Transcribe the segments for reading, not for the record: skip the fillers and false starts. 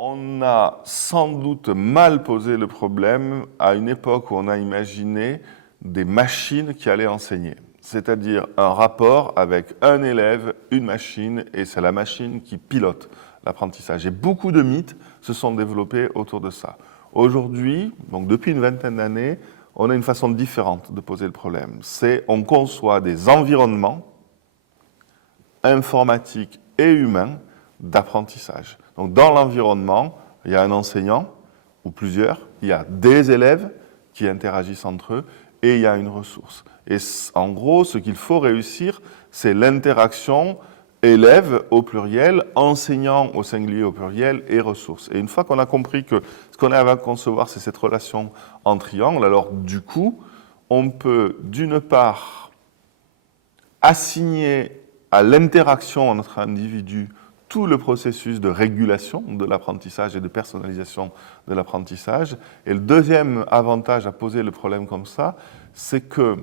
On a sans doute mal posé le problème à une époque où on a imaginé des machines qui allaient enseigner. C'est-à-dire un rapport avec un élève, une machine, et c'est la machine qui pilote l'apprentissage. Et beaucoup de mythes se sont développés autour de ça. Aujourd'hui, donc depuis une vingtaine d'années, on a une façon différente de poser le problème. C'est on conçoit des environnements informatiques et humains d'apprentissage. Donc dans l'environnement, il y a un enseignant, ou plusieurs, il y a des élèves qui interagissent entre eux, et il y a une ressource. Et en gros, ce qu'il faut réussir, c'est l'interaction élève au pluriel, enseignant au singulier au pluriel, et ressources. Et une fois qu'on a compris que ce qu'on a à concevoir, c'est cette relation en triangle, alors du coup, on peut d'une part assigner à l'interaction entre individus tout le processus de régulation de l'apprentissage et de personnalisation de l'apprentissage. Et le deuxième avantage à poser le problème comme ça, c'est que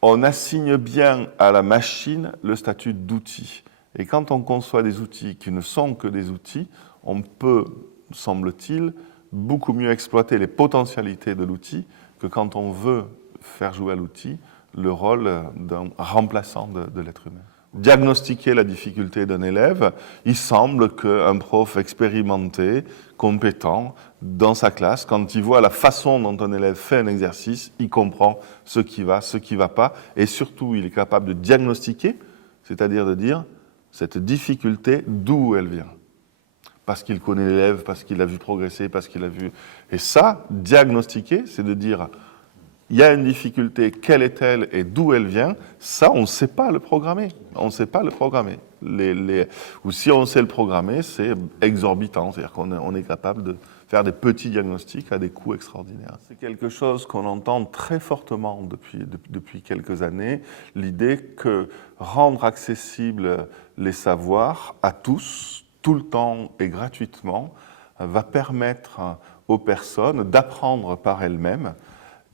on assigne bien à la machine le statut d'outil. Et quand on conçoit des outils qui ne sont que des outils, on peut, semble-t-il, beaucoup mieux exploiter les potentialités de l'outil que quand on veut faire jouer à l'outil le rôle d'un remplaçant de l'être humain. Diagnostiquer la difficulté d'un élève, il semble qu'un prof expérimenté, compétent, dans sa classe, quand il voit la façon dont un élève fait un exercice, il comprend ce qui va pas, et surtout il est capable de diagnostiquer, c'est-à-dire de dire cette difficulté, d'où elle vient. Parce qu'il connaît l'élève, parce qu'il l'a vu progresser, parce qu'il a vu... Et ça, diagnostiquer, c'est de dire il y a une difficulté, quelle est-elle et d'où elle vient, ça, on ne sait pas le programmer. On ne sait pas le programmer. Ou si on sait le programmer, c'est exorbitant. C'est-à-dire qu'on est capable de faire des petits diagnostics à des coûts extraordinaires. C'est quelque chose qu'on entend très fortement depuis quelques années, l'idée que rendre accessibles les savoirs à tous, tout le temps et gratuitement, va permettre aux personnes d'apprendre par elles-mêmes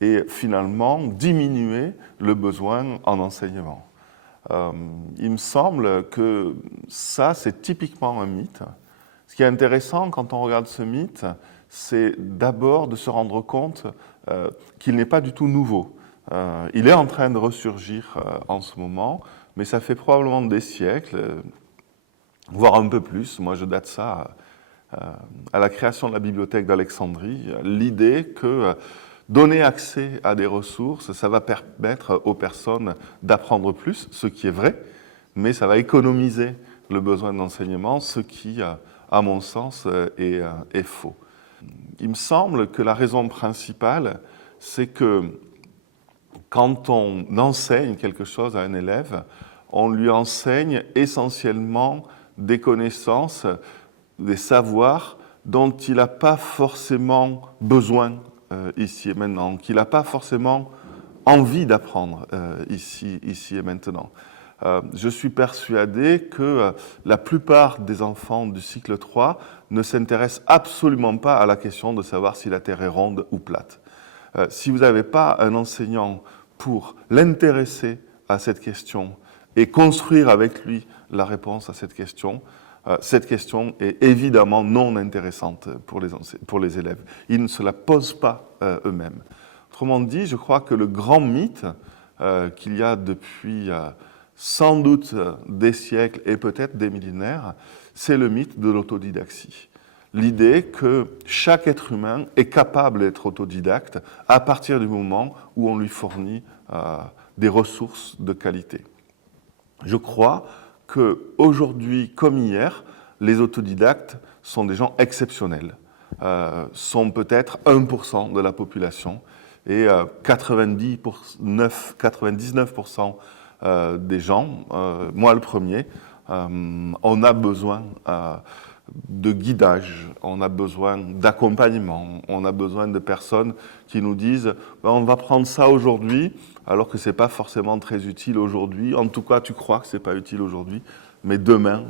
et finalement diminuer le besoin en enseignement. Il me semble que ça, c'est typiquement un mythe. Ce qui est intéressant quand on regarde ce mythe, c'est d'abord de se rendre compte qu'il n'est pas du tout nouveau. Il est en train de ressurgir en ce moment, mais ça fait probablement des siècles, voire un peu plus. Moi, je date ça à la création de la bibliothèque d'Alexandrie, l'idée que donner accès à des ressources, ça va permettre aux personnes d'apprendre plus, ce qui est vrai, mais ça va économiser le besoin d'enseignement, ce qui, à mon sens, est faux. Il me semble que la raison principale, c'est que quand on enseigne quelque chose à un élève, on lui enseigne essentiellement des connaissances, des savoirs dont il n'a pas forcément besoin ici et maintenant, qu'il n'a pas forcément envie d'apprendre ici et maintenant. Je suis persuadé que la plupart des enfants du cycle 3 ne s'intéressent absolument pas à la question de savoir si la Terre est ronde ou plate. Si vous n'avez pas un enseignant pour l'intéresser à cette question et construire avec lui la réponse à cette question est évidemment non intéressante pour les élèves. Ils ne se la posent pas eux-mêmes. Autrement dit, je crois que le grand mythe qu'il y a depuis sans doute des siècles et peut-être des millénaires, c'est le mythe de l'autodidaxie. L'idée que chaque être humain est capable d'être autodidacte à partir du moment où on lui fournit des ressources de qualité. Je crois qu'aujourd'hui, comme hier, les autodidactes sont des gens exceptionnels, sont peut-être 1% de la population, et 99% des gens, moi le premier, on a besoin de guidage, on a besoin d'accompagnement, on a besoin de personnes qui nous disent on va prendre ça aujourd'hui, alors que ce n'est pas forcément très utile aujourd'hui. En tout cas, tu crois que ce n'est pas utile aujourd'hui, mais demain,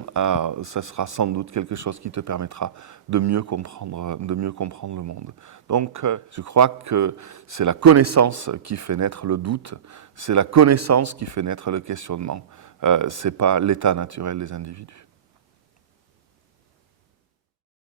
ça sera sans doute quelque chose qui te permettra de mieux comprendre le monde. Donc, je crois que c'est la connaissance qui fait naître le doute, c'est la connaissance qui fait naître le questionnement, ce n'est pas l'état naturel des individus.